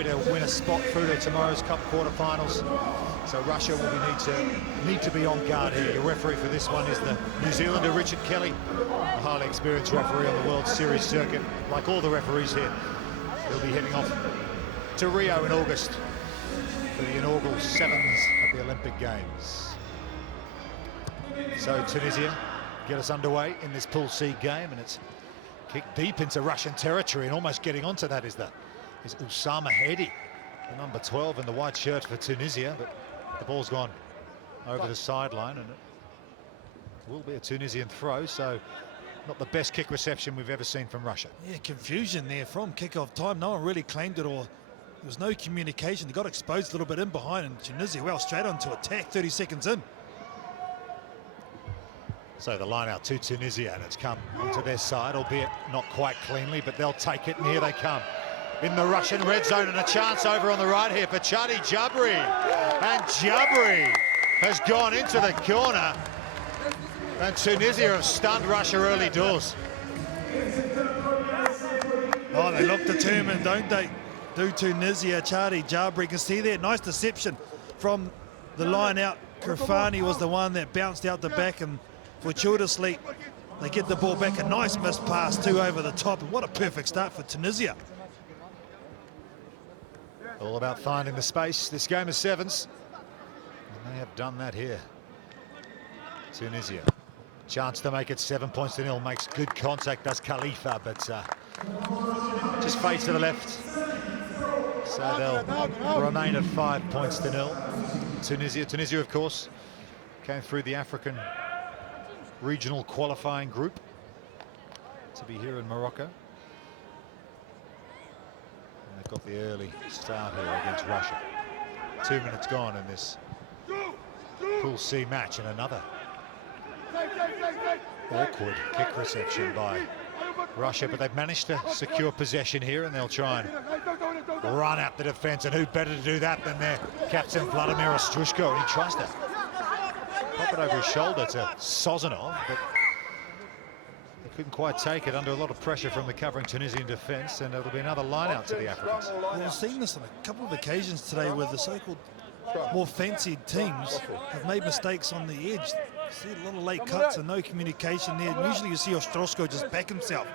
way to win a spot through to tomorrow's Cup quarterfinals. So Russia will need to be on guard here. Your referee for this one is the New Zealander Richard Kelly, a highly experienced referee on the World Series circuit. Like all the referees here, he'll be heading off to Rio in August for the inaugural sevens of the Olympic Games. So Tunisia get us underway in this Pool C game, and it's kicked deep into Russian territory, and almost getting onto that is Oussama Hedi, the number 12 in the white shirt for Tunisia, but the ball's gone over the sideline, and it will be a Tunisian throw, so not the best kick reception we've ever seen from Russia. Yeah, confusion there from kick-off time. No one really claimed it, or there was no communication. They got exposed a little bit in behind, and Tunisia, well, straight on to attack 30 seconds in. So the line out to Tunisia, and it's come onto their side, albeit not quite cleanly, but they'll take it, and here they come. In the Russian red zone, and a chance over on the right here for Chadi Jabri. And Jabri has gone into the corner, and Tunisia have stunned Russia early doors. Oh, they look determined, don't they? Do Tunisia. Chadi Jabri, you can see there, nice deception from the line out. Krafani was the one that bounced out the back, and fortuitously they get the ball back. A nice missed pass too over the top, and what a perfect start for Tunisia. All about finding the space. This game is sevens, and they have done that here. Tunisia, chance to make it 7 points to nil. Makes good contact, does Khalifa, but just fades to the left. So they'll remain at 5 points to nil. Tunisia, of course, came through the African regional qualifying group to be here in Morocco. And they've got the early start here against Russia. 2 minutes gone in this Pool C match, and another awkward kick reception by Russia, but they've managed to secure possession here, and they'll try and run at the defence, and who better to do that than their captain Vladimir Ostrushko, and he tries to pop it over his shoulder to Sozanov, but they couldn't quite take it under a lot of pressure from the covering Tunisian defence, and it'll be another line out to the Africans. Well, we've seen this on a couple of occasions today where the so-called more fancied teams have made mistakes on the edge. See a lot of late cuts and no communication there. And usually you see Ostrushko just back himself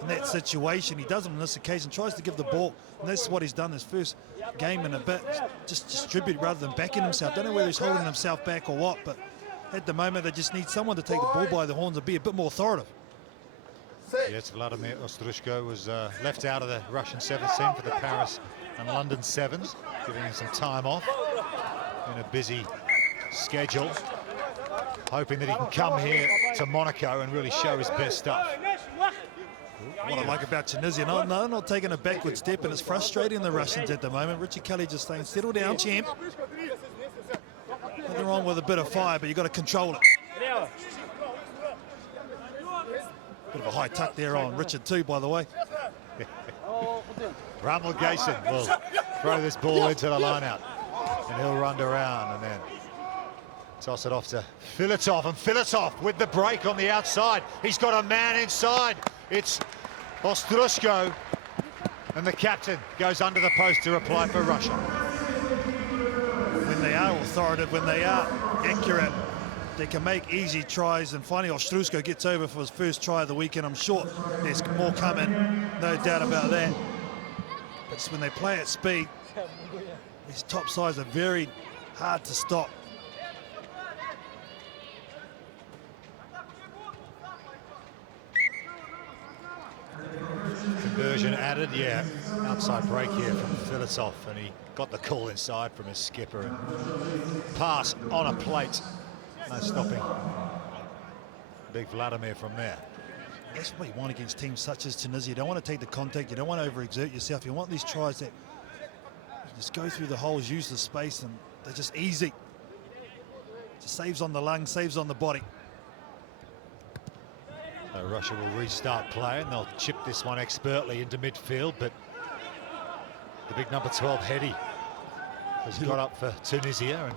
in that situation. He doesn't on this occasion, tries to give the ball, and that's what he's done his first game in a bit. Just distribute rather than backing himself. Don't know whether he's holding himself back or what, but at the moment they just need someone to take the ball by the horns and be a bit more authoritative. Yes, Vladimir Ostrushko was left out of the Russian sevens team for the Paris and London sevens, giving him some time off in a busy schedule, hoping that he can come here to Monaco and really show his best stuff. What I like about Tunisia, not taking a backward step, and it's frustrating the Russians at the moment. Richard Kelly just saying, settle down, champ. Nothing wrong with a bit of fire, but you've got to control it. Bit of a high tuck there on Richard too, by the way. Ramel Gayson will throw this ball into the line-out, and he'll run around and then toss it off to Filatov, and Filatov with the break on the outside. He's got a man inside. It's Ostrushko, and the captain goes under the post to reply for Russia. When they are authoritative, when they are accurate, they can make easy tries, and finally Ostrushko gets over for his first try of the weekend. I'm sure there's more coming, no doubt about that. But it's when they play at speed, these top sides are very hard to stop. Conversion added, yeah. Outside break here from Filatov, and he got the call inside from his skipper, and pass on a plate. No stopping big Vladimir from there. That's what you want against teams such as Tunisia. You don't want to take the contact, you don't want to overexert yourself. You want these tries that just go through the holes, use the space, and they're just easy. Just saves on the lung, saves on the body. Russia will restart play, and they'll chip this one expertly into midfield, but the big number 12, Hedi, has got up for Tunisia, and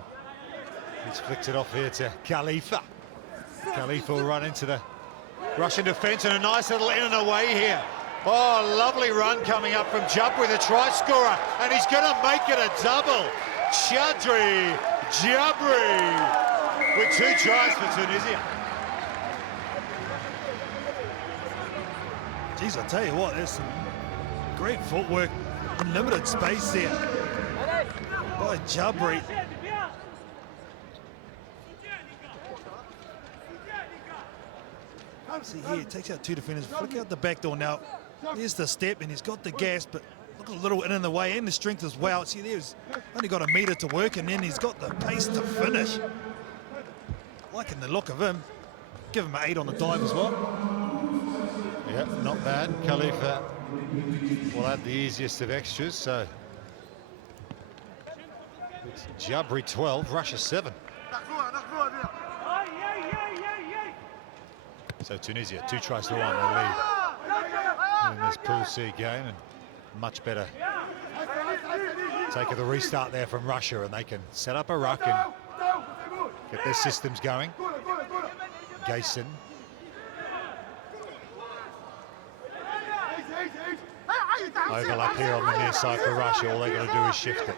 he's flicked it off here to Khalifa. Khalifa will run into the Russian defence, and a nice little in and away here Oh, lovely run coming up from Jubb with a try scorer, and he's going to make it a double. Chadri Jabri with 2 tries for Tunisia. Geez, I tell you what, there's some great footwork in limited space there by Jabri. See here, takes out 2 defenders, flick out the back door now. There's the step, and he's got the gas, but look a little in the way, and the strength as well. See, there's only got a metre to work, and then he's got the pace to finish. Liking the look of him. Give him an 8 on the dive as well. Yeah, not bad. Khalifa will add the easiest of extras, so it's Jabri 12, Russia 7. So Tunisia, 2 tries to 1, they lead in this Pool C game, and much better take of the restart there from Russia, and they can set up a ruck and get their systems going. Gayson. Overlap here on the near side for Russia. All they got to do is shift it.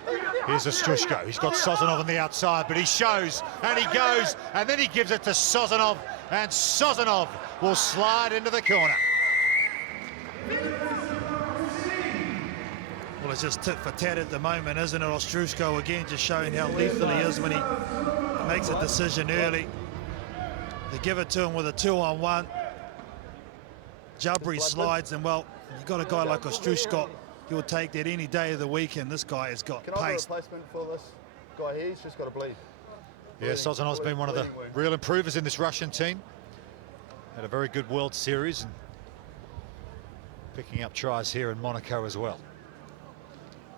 Here's Ostrushko. He's got Sozanov on the outside, but he shows and he goes, and then he gives it to Sozanov, and Sozanov will slide into the corner. Well, it's just tit for tat at the moment, isn't it? Ostrushko again just showing how lethal he is when he makes a decision early. They give it to him with a 2-on-1. Jabri slides, and well, you got a guy like Ostrushko, he'll take that any day of the week, and this guy has got pace. Replacement for this guy here? He's just got to bleed. Yeah, Sozanov's been one of the real improvers in this Russian team. Had a very good World Series and picking up tries here in Monaco as well.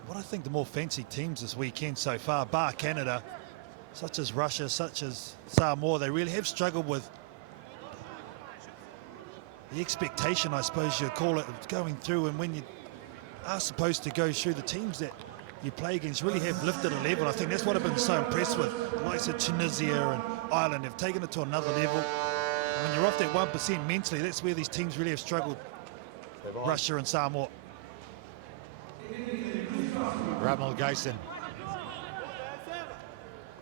What I think the more fancy teams this weekend so far, bar Canada, such as Russia, such as Samoa, they really have struggled with the expectation, I suppose you'd call it, of going through, and when you are supposed to go through, the teams that you play against really have lifted a level. I think that's what I've been so impressed with. The likes of Tunisia and Ireland have taken it to another level. And when you're off that 1% mentally, that's where these teams really have struggled. Russia and Samoa. Ramal Gayson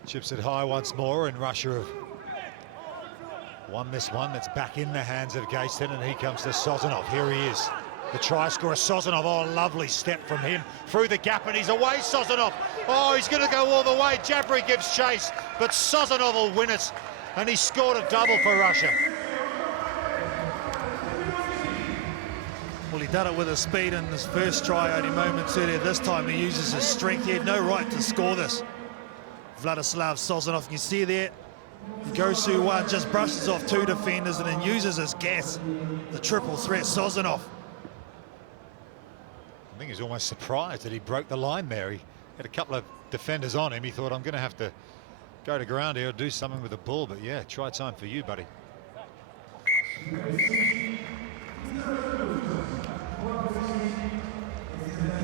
chips it high once more, and Russia have won this one. That's back in the hands of Gayson, and he comes to Sozanov. Here he is, the try scorer, Sozanov. Oh, lovely step from him through the gap, and he's away, Sozanov. Oh, he's going to go all the way. Jabri gives chase, but Sozanov will win it, and he scored a double for Russia. Well, he did it with his speed in his first try only moments earlier. This time he uses his strength. He had no right to score this. Vladislav Sozanov, you can see there, he goes through one, just brushes off 2 defenders, and then uses his gas, the triple threat, Sozanov. I think he's almost surprised that he broke the line there. He had a couple of defenders on him. He thought, I'm going to have to go to ground here or do something with the ball. But yeah, try time for you, buddy.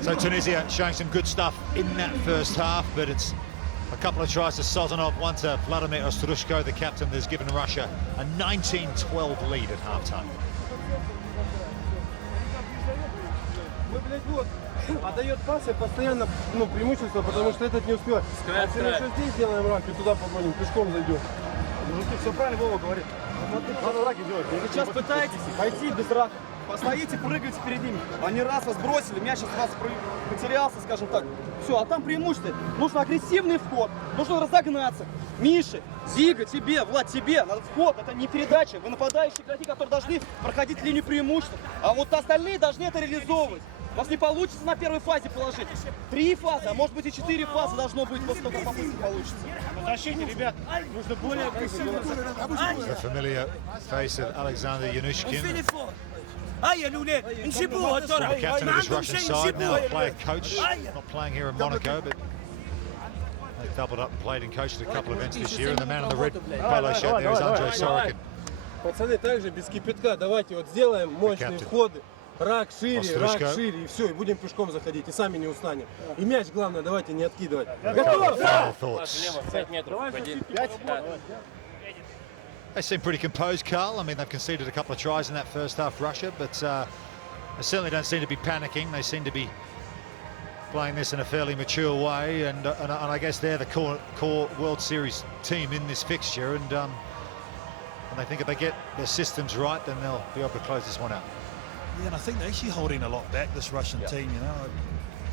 So Tunisia showing some good stuff in that first half, but it's a couple of tries to Sozanov, one to Vladimir Ostrushko, the captain, that's given Russia a 19-12 lead at halftime. Отдает пасы постоянно, преимущество, потому что этот не успевает. А если мы что здесь сделаем рак, и туда погоним, пешком зайдем. Мужики, все правильно Вова говорит. Надо раки делать. Сейчас пытаетесь пойти без рака. Постоите, прыгаете перед ними. Они раз вас бросили, мяч сейчас раз потерялся, скажем так. Все, а там преимущество. Нужен агрессивный вход, нужно разогнаться. Миша, Зига, тебе, Влад, тебе, надо вход, это не передача. Вы нападающие игроки, которые должны проходить линию преимущества. А вот остальные должны это реализовывать. У вас не получится на первой фазе положить. 3 фазы, а может быть и 4 фазы должно быть после того, как попытка получится. На защите, ребят, нужно более агрессивно. The familiar face of Alexander Yanushkin, the captain of this Russian side, now a player coach, not playing here in Monaco, but they doubled up and played and coached a couple of events this year. And the man on the red polo shirt there is Andrei Sorokin. Пацаны, также без кипятка, давайте вот сделаем мощные входы. Рак шире, и все, и будем пешком заходить, и сами не устанем. И мяч, главное, давайте не откидывать. Готово! They seem pretty composed, Carl. I mean, they've conceded a couple of tries in that first half, Russia, but They certainly don't seem to be panicking. They seem to be playing this in a fairly mature way, and I guess they're the core World Series team in this fixture, and I think if they get their systems right, then they'll be able to close this one out. Yeah, and I think they're actually holding a lot back, this Russian team, you know.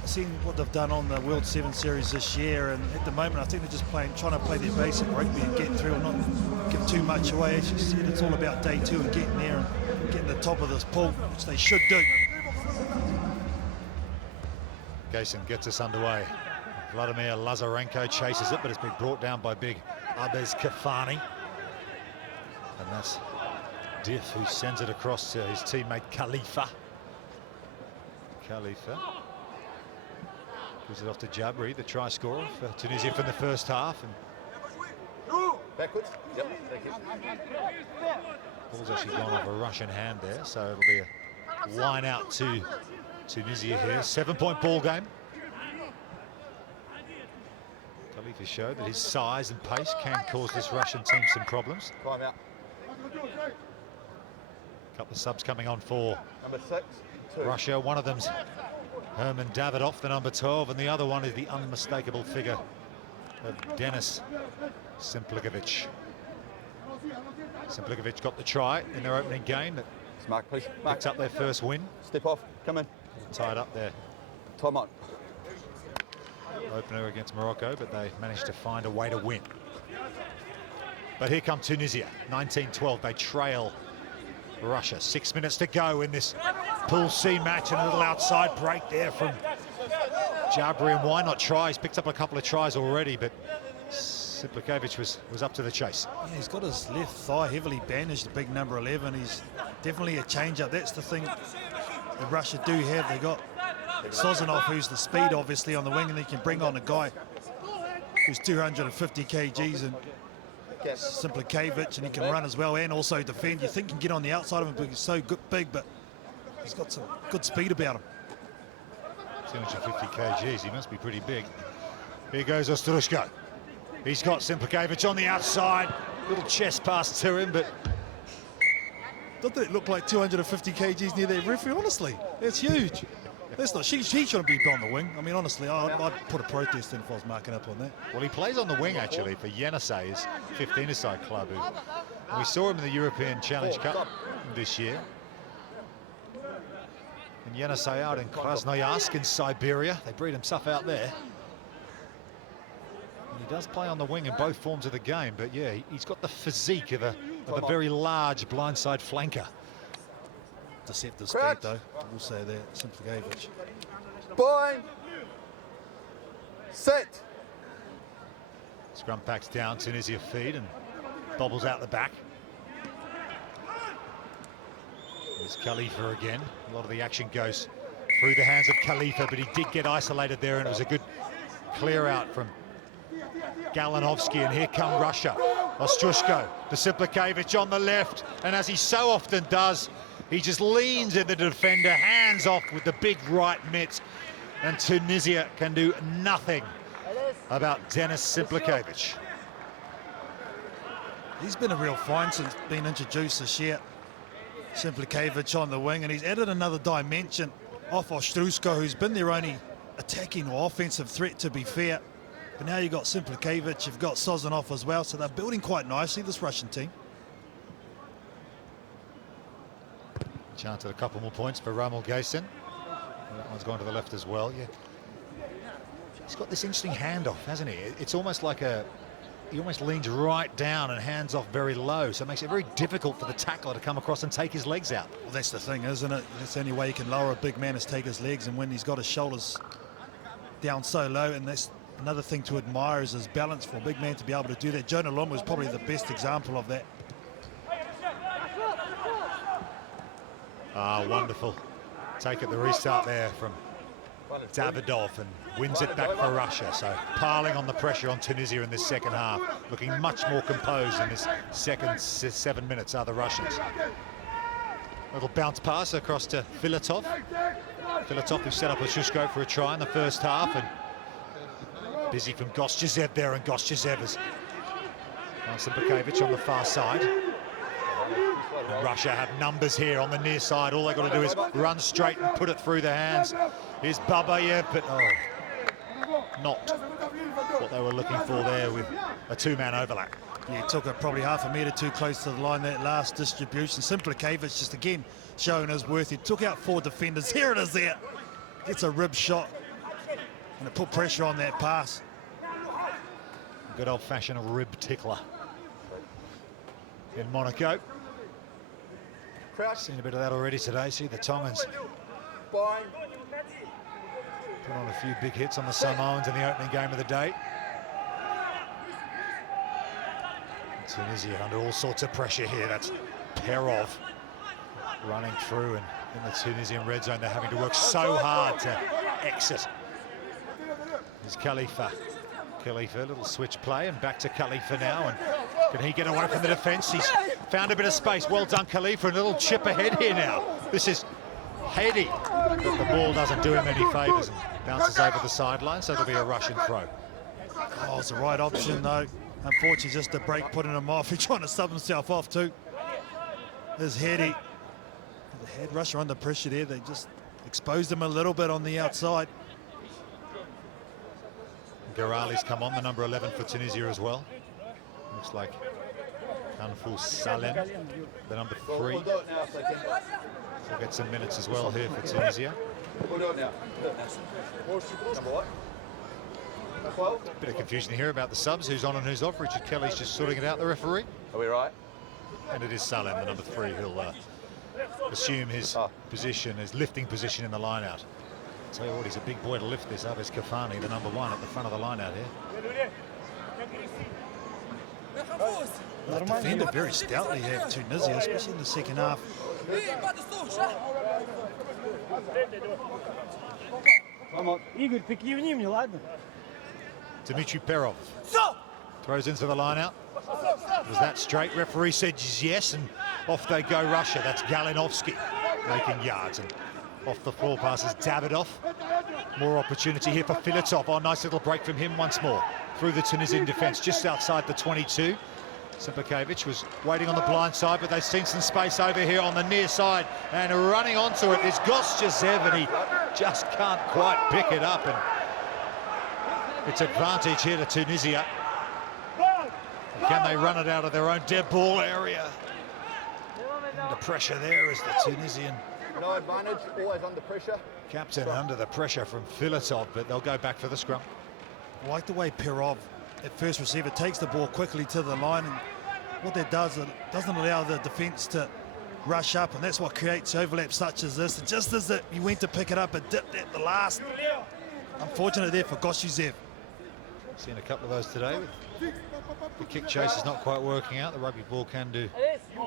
I've seen what they've done on the World 7 Series this year, and at the moment I think they're just trying to play their basic rugby and get through and not give too much away. As you said, it's all about day 2 and getting there and getting the top of this pool, which they should do. Gayson gets us underway. Vladimir Lazarenko chases it, but it's been brought down by big Abez Kafani. And that's Diff who sends it across to his teammate Khalifa. Khalifa gives it off to Jabri, the try scorer for Tunisia from the first half. And Backwards. Yep, thank you. ball's actually gone off a Russian hand there, so it'll be a line out to Tunisia here. 7-point ball game. Khalifa showed that his size and pace can cause this Russian team some problems. Time out. Couple of subs coming on for Number 6, 2. Russia. One of them's Herman Davidoff, the number 12, and the other one is the unmistakable figure of Denis Simplikovic. Simplikovic got the try in their opening game that Mark, please. Mark. picked up their first win. Step off. Come in. Tied up their Time out. opener against Morocco, but they managed to find a way to win. But here come Tunisia, 19-12. They trail Russia. 6 minutes to go in this Pool C match, and a little outside break there from Jabri, and why not try? He's picked up a couple of tries already, but Simplikovic was up to the chase. Yeah, he's got his left thigh heavily bandaged, the big number 11. He's definitely a change-up. That's the thing that Russia do have. They got Sozanov, who's the speed obviously on the wing, and they can bring on a guy who's 250 kgs and Simplikovic, and he can run as well and also defend. You think he can get on the outside of him because he's so big, but he's got some good speed about him. 250 kgs, he must be pretty big. Here goes Ostrushko. He's got Simplikovic on the outside. Little chest pass to him, but Not that it looked like 250 kgs near their referee, honestly. That's huge. That's not, she shouldn't be on the wing. I mean, honestly, I'd put a protest in if I was marking up on that. well, he plays on the wing actually for Yenisei, his 15-a-side club. And we saw him in the European Challenge Cup this year. And Yenisei out in Krasnoyarsk in Siberia. They breed himself out there. And he does play on the wing in both forms of the game, but yeah, he's got the physique of a very large blindside flanker. Deceptive speed, though. I will say that. Simplikovic. Bind. Set. Scrum packs down, Tunisia feed and bobbles out the back. There's Khalifa again. A lot of the action goes through the hands of Khalifa, but he did get isolated there, and it was a good clear out from Galinovsky. And here come Russia. Ostrushko, the Simplikovic on the left, and as he so often does, he just leans in the defender, hands off with the big right mitt, and Tunisia can do nothing about Denis Simplikovic. He's been a real find since being introduced this year. Simplikovic on the wing, and he's added another dimension off Ostrushko, who's been their only attacking or offensive threat, to be fair. But now you've got Simplikovic, you've got Sozanov as well, so they're building quite nicely, this Russian team. Chance at a couple more points for Ramil Gayson. That one's gone to the left as well. Yeah, he's got this interesting handoff, hasn't he? It's almost like he almost leans right down and hands off very low, so it makes it very difficult for the tackler to come across and take his legs out. Well, that's the thing, isn't it? That's the only way you can lower a big man is take his legs, and when he's got his shoulders down so low, and that's another thing to admire is his balance for a big man to be able to do that. Jonah Lom was probably the best example of that. Ah, wonderful. Take at the restart there from Davidoff, and wins it back for Russia. So piling on the pressure on Tunisia in this second half, looking much more composed in this second 7 minutes are the Russians. Little bounce pass across to Filatov. Filatov, who set up Ostrushko for a try in the first half, and busy from Gostyazev there, and Gostyazev is Simplikovic on the far side. And Russia have numbers here on the near side. All they've got to do is run straight and put it through the hands. Here's Babayev, but not what they were looking for there with a two-man overlap. Yeah, he took it probably half a metre too close to the line, that last distribution. Repechage just again showing his worth. He took out 4 defenders. Here it is there. Gets a rib shot. And it put pressure on that pass. Good old-fashioned rib tickler in Monaco. Seen a bit of that already today. See the Tongans put on a few big hits on the Samoans in the opening game of the day. Tunisia under all sorts of pressure here. That's Perov running through, and in the Tunisian red zone they're having to work so hard to exit. Here's Khalifa. Khalifa, a little switch play, and back to Khalifa now. And can he get away from the defence? He's found a bit of space. Well done, Khalifa. A little chip ahead here now. This is heady. But the ball doesn't do him any favours and bounces over the sideline, so it'll be a Russian throw. Oh, it's the right option, though. Unfortunately, just a break putting him off. He's trying to sub himself off, too. There's Heady. They had Russia under pressure there. They just exposed him a little bit on the outside. Garali's come on, the number 11 for Tunisia as well. Looks like Kanfu Salem, the number 3. We'll get some minutes as well here for Tunisia. Bit of confusion here about the subs, who's on and who's off. Richard Kelly's just sorting it out, the referee. Are we right? And it is Salem, the number 3, who'll assume his position, his lifting position in the line-out. Tell you what, he's a big boy to lift this up. Is Kafani, the number 1 at the front of the line-out here. Well, defended very stoutly here, Tunisia, especially in the second half. Come on. Игорь, ты кивни мне, ладно? Dmitry Perov throws into the line-out. Was that straight? Referee said yes, and off they go, Russia. That's Galinovsky making yards, and off the floor passes Davidov. More opportunity here for Filatov. Oh, nice little break from him once more through the Tunisian defence, just outside the 22. Repechage was waiting on the blind side, but they've seen some space over here on the near side, and running onto it is Gostyazev, and he just can't quite pick it up, and it's advantage here to Tunisia. Can they run it out of their own dead ball area? Under pressure there is the Tunisian No advantage, always under pressure. captain under the pressure from Filatov, but they'll go back for the scrum. I like the way Perov, at first receiver, takes the ball quickly to the line, and what that does, it doesn't allow the defence to rush up, and that's what creates overlaps such as this. And just as he went to pick it up, it dipped at the last. Unfortunate there for Gostyazev. Seen a couple of those today. The kick chase is not quite working out. The rugby ball can do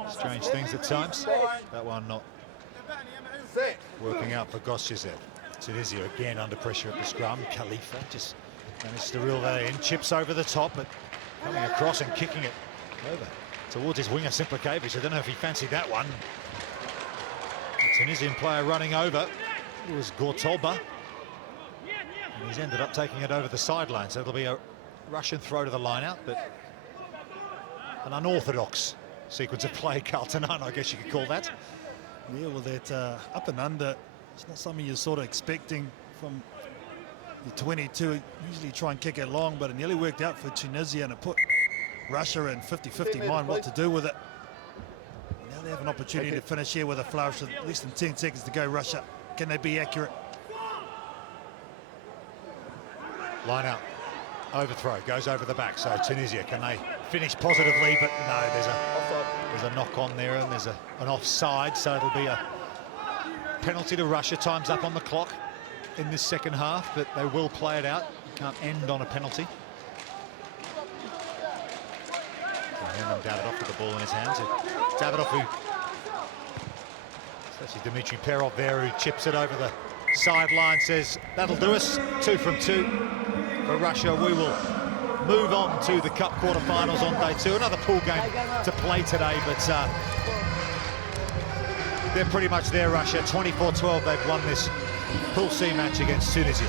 strange things at times. That one not working out for Gostyazev. Tunisia again under pressure at the scrum. Khalifa just managed to reel that in. Chips over the top, but coming across and kicking it over towards his winger, Repechage. I don't know if he fancied that one. The Tunisian player running over was Gortolba. And he's ended up taking it over the sideline, so it'll be a Russian throw to the line-out, but an unorthodox sequence of play, Carlton, I guess you could call that. Yeah, well, that up and under, it's not something you're sort of expecting from the 22. Usually try and kick it long, but it nearly worked out for Tunisia, and it put Russia in 50-50 mind what to do with it. Now they have an opportunity to finish here with a flourish with less than 10 seconds to go. Russia, can they be accurate? Line out, overthrow, goes over the back. So Tunisia, can they finish positively? But no, there's a knock on there, and there's an offside, so it'll be a penalty to Russia. Time's up on the clock in this second half, but they will play it out. You can't end on a penalty. Davidov with the ball in his hands. Davidov, who, it's actually Dmitry Perov there, who chips it over the sideline, says that'll do us. 2 from 2 for Russia. We will move on to the Cup quarterfinals on day 2. Another pool game to play today, but they're pretty much there, Russia. 24-12, they've won this Pool C match against Tunisia.